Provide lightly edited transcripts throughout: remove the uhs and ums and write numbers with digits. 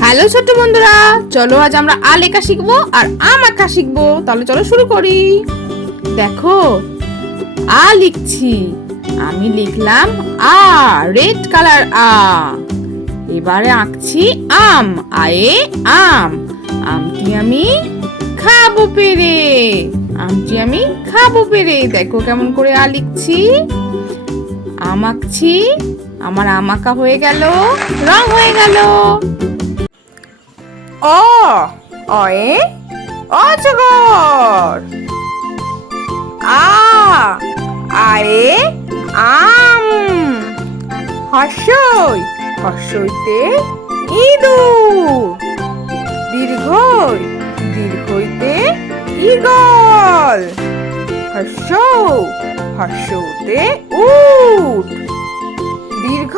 Hello ছোট্ট বন্ধুরা, চলো আজ আমরা আ লেখা শিখবো আর আম আঁকা শিখবো। তাহলে চলো শুরু করি। দেখো, আ লিখছি। আমি লিখলাম আ, রেড কালার আ। এবারে আঁকছি আম, আয়ে আম। আমটি আমি খাবো পেরে। আমটি আমি খাবো পেরে। দেখো কেমন করে আ লিখছি। আম আঁকছি। আমার আম আঁকা হয়ে গেল, রং হয়ে গেল। অ, অয়ে অজগর। আ, আয়ে আম। হর্ষই, হর্ষইতে ইঁদুর। দীর্ঘই, দীর্ঘইতে ঈগল। হর্ষ, হর্ষতে উট। দীর্ঘ,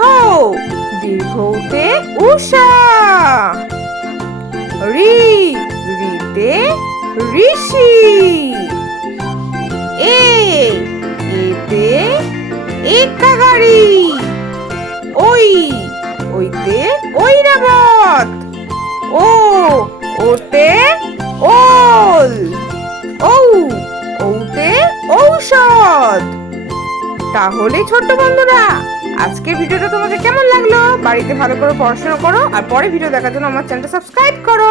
দীর্ঘতে উষা। রি, রিতে ঋষি। এ, এতে এক্কা গাড়ি। ওই, ওইতে ঐরাবত। ও, ওতে ওল। ঔ, ঔতে ঔষধ। তাহলে ছোট্ট বন্ধুরা, আজকের ভিডিওটা তোমাদের কেমন লাগলো? বাড়িতে ভালো করে পড়াশোনা করো আর পরে ভিডিও দেখার জন্য আমার চ্যানেলটা সাবস্ক্রাইব করো।